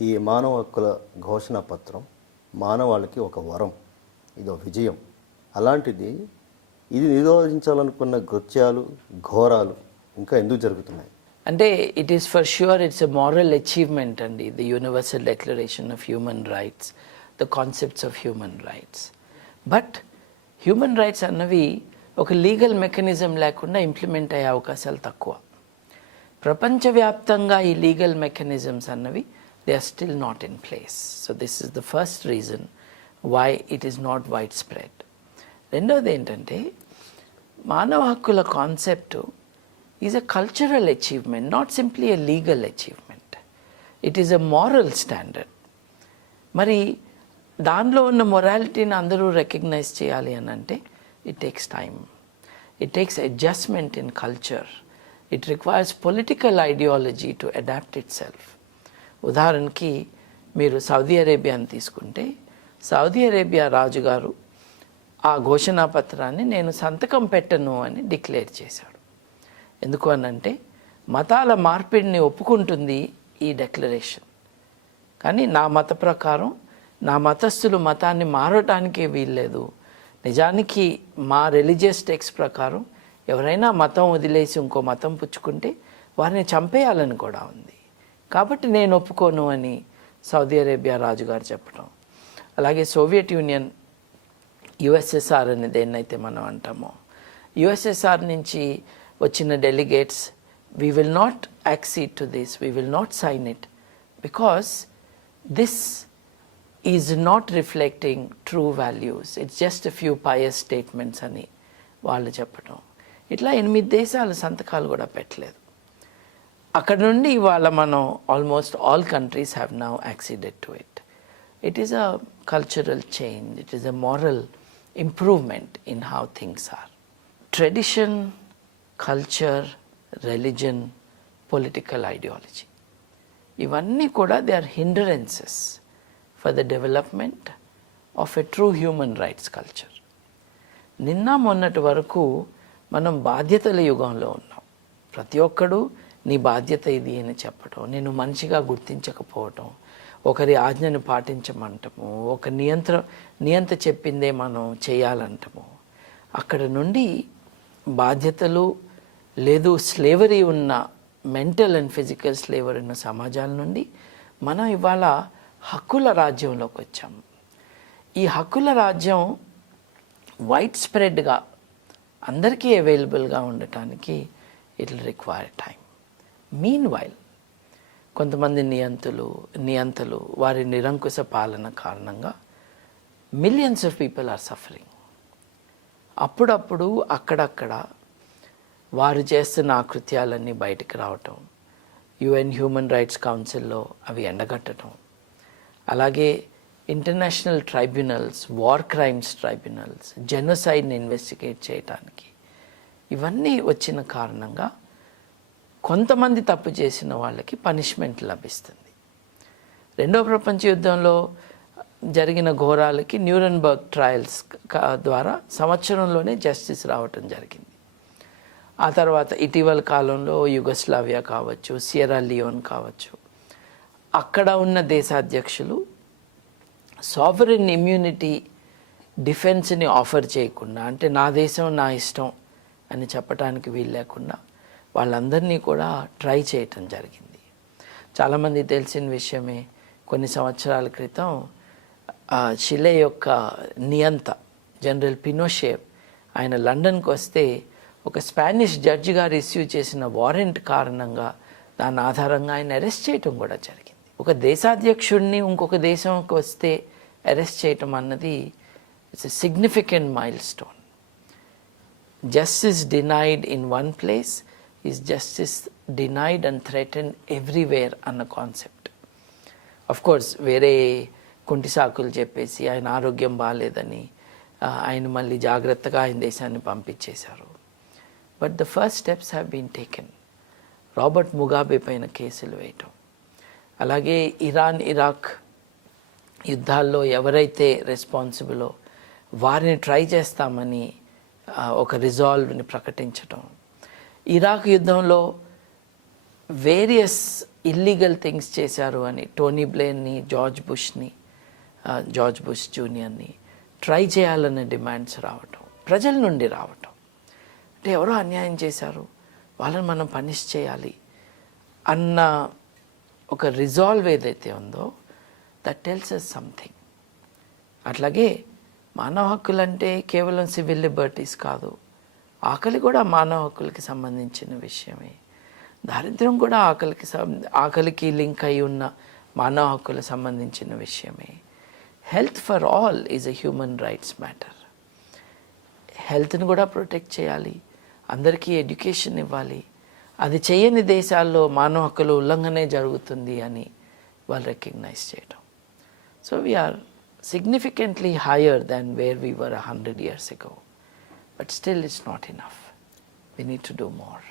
ఈ మానవ హక్కుల ఘోషణ పత్రం మానవాళికి ఒక వరం ఇది ఒక విజయం. అలాంటిది ఇది నిరోధించాలనుకున్న కృత్యాలు ఘోరాలు ఇంకా ఎందుకు జరుగుతున్నాయి? అంటే it is for sure it's a moral achievement అండి. The universal declaration of human rights the concepts of human rights but human rights అన్నవి ఒక లీగల్ మెకానిజం లేకుండా ఇంప్లిమెంట్ అయ్యే అవకాశాలు తక్కువ. ప్రపంచవ్యాప్తంగా ఈ లీగల్ మెకానిజమ్స్ అన్నవి they are still not in place So, this is the first reason why it is not widespread. రెండవది ఏంటంటే మానవ హక్కుల concept is a cultural achievement not simply a legal achievement it is a moral standard మరి దానిలో ఉన్న మొరాలిటీని అందరూ recognise చేయాలి అని అంటే it takes time it takes adjustment in culture it requires political ideology to adapt itself ఉదాహరణకి మీరు సౌదీ అరేబియాని తీసుకుంటే సౌదీ అరేబియా రాజుగారు ఆ ఘోషణా పత్రాన్ని నేను సంతకం పెట్టను అని డిక్లేర్ చేశాడు. ఎందుకు అనంటే మతాల మార్పిడిని ఒప్పుకుంటుంది ఈ డెక్లరేషన్. కానీ నా మత ప్రకారం నా మతస్థులు మతాన్ని మారటానికి వీల్లేదు. నిజానికి మా రిలీజియస్ టెక్స్ట్ ప్రకారం ఎవరైనా మతం వదిలేసి ఇంకో మతం పుచ్చుకుంటే వారిని చంపేయాలని కూడా ఉంది. కాబట్టి నేను ఒప్పుకోను అని సౌదీ అరేబియా రాజుగారు చెప్పడం. అలాగే సోవియట్ యూనియన్ యుఎస్ఎస్ఆర్ అని దేన్నైతే మనం అంటామో యుఎస్ఎస్ఆర్ నుంచి వచ్చిన delegates we will not accede to this we will not sign it because this is not reflecting true values it's just few pious statements అని వాళ్ళు చెప్పడం. ఇట్లా ఎనిమిది దేశాలు సంతకాలు కూడా పెట్టలేదు. అక్కడ నుండి ఇవాళ మనం almost all countries have now acceded to it it is a cultural change it is a moral improvement in how things are tradition culture religion political ideology ఇవన్నీ కూడా they are hindrances for the development of a true human rights culture నిన్న మొన్నటి వరకు మనం బాధ్యతల యుగంలో ఉన్నాం. ప్రతి ఒక్కడు నీ బాధ్యత ఇది అని చెప్పటం నేను మనిషిగా గుర్తించకపోవటం ఒకరి ఆజ్ఞను పాటించమంటము ఒక నియంత్ర నియంత చెప్పిందే మనం చేయాలంటము. అక్కడ నుండి బాధ్యతలు లేదు స్లేవరీ ఉన్న మెంటల్ అండ్ ఫిజికల్ స్లేవరీ ఉన్న సమాజాల నుండి మనం ఇవాళ హక్కుల రాజ్యంలోకి వచ్చాము ఈ హక్కుల రాజ్యం వైడ్ స్ప్రెడ్గా అందరికీ అవైలబుల్గా ఉండటానికి it require time meanwhile కొంతమంది నియంతులు నియంతలు వారి నిరంకుశ పాలన కారణంగా millions of people are suffering అప్పుడప్పుడు అక్కడక్కడ వారు చేస్తున్న ఆకృత్యాలన్నీ బయటకు రావటం యుఎన్ హ్యూమన్ రైట్స్ కౌన్సిల్లో అవి ఎండగట్టడం అలాగే international tribunals war crimes tribunals జెనోసైడ్ని investigate చేయడానికి ఇవన్నీ వచ్చిన కారణంగా కొంతమంది తప్పు చేసిన వాళ్ళకి పనిష్మెంట్ లభిస్తుంది. రెండో ప్రపంచ యుద్ధంలో జరిగిన ఘోరాలకి న్యూరన్బర్గ్ ట్రయల్స్ ద్వారా సంవత్సరంలోనే జస్టిస్ రావటం జరిగింది. ఆ తర్వాత ఇటీవల కాలంలో యుగస్లావియా కావచ్చు సియరా లియోన్ కావచ్చు. అక్కడ ఉన్న దేశాధ్యక్షులు సావరిన్ ఇమ్యూనిటీ డిఫెన్స్ని ఆఫర్ చేయకుండా అంటే నా దేశం నా ఇష్టం అని చెప్పడానికి వీలు లేకుండా వాళ్ళందరినీ కూడా ట్రై చేయటం జరిగింది. చాలామంది తెలిసిన విషయమే కొన్ని సంవత్సరాల క్రితం ఆ, యొక్క నియంత జనరల్ పినోషేప్ ఆయన లండన్కి వస్తే ఒక స్పానిష్ జడ్జి గారు ఇష్యూ చేసిన వారెంట్ కారణంగా దాని ఆధారంగా ఆయన అరెస్ట్ చేయటం కూడా జరిగింది. ఒక దేశాధ్యక్షుడిని ఇంకొక దేశంకి వస్తే అరెస్ట్ చేయటం అన్నది it's a significant milestone justice denied in one place is justice denied and threaten everywhere అన్న కాన్సెప్ట్ అఫ్ కోర్స్ వేరే కుంటి సాకులు చెప్పేసి ఆయన ఆరోగ్యం బాగాలేదని ఆయన మళ్ళీ జాగ్రత్తగా ఆయన దేశాన్ని పంపించేశారు. But the first steps have been taken Robert Mugabe పైన కేసులు వేయటం. అలాగే ఇరాన్ ఇరాక్ యుద్ధాల్లో ఎవరైతే రెస్పాన్సిబులో వారిని ట్రై చేస్తామని ఒక రిజాల్వ్ని ప్రకటించటం. ఇరాక్ యుద్ధంలో వేరియస్ ఇల్లీగల్ థింగ్స్ చేశారు అని టోనీ బ్లేన్ని జార్జ్ బుష్ని జార్జ్ బుష్ జూనియర్ని ట్రై చేయాలనే డిమాండ్స్ రావటం ప్రజల నుండి రావటం. అంటే ఎవరో అన్యాయం చేశారు వాళ్ళని మనం పనిష్ చేయాలి అన్న ఒక రిజాల్వ్ ఏదైతే ఉందో దట్ టెల్స్ ఎస్ సంథింగ్ అట్లాగే మానవ హక్కులంటే కేవలం సివిల్ లిబర్టీస్ కాదు ఆకలి కూడా మానవ హక్కులకి సంబంధించిన విషయమే. దారిద్ర్యం కూడా ఆకలికి ఆకలికి లింక్ అయి ఉన్న మానవ హక్కులకు సంబంధించిన విషయమే. Health for all is a human rights matter. హెల్త్ని కూడా ప్రొటెక్ట్ చేయాలి. అందరికీ ఎడ్యుకేషన్ ఇవ్వాలి. అది చేయని దేశాల్లో మానవ హక్కుల ఉల్లంఘనే జరుగుతుంది అని వాళ్ళు రికగ్నైజ్ చేయడం so we are significantly higher than where we were hundred years ago But still, it's not enough. We need to do more.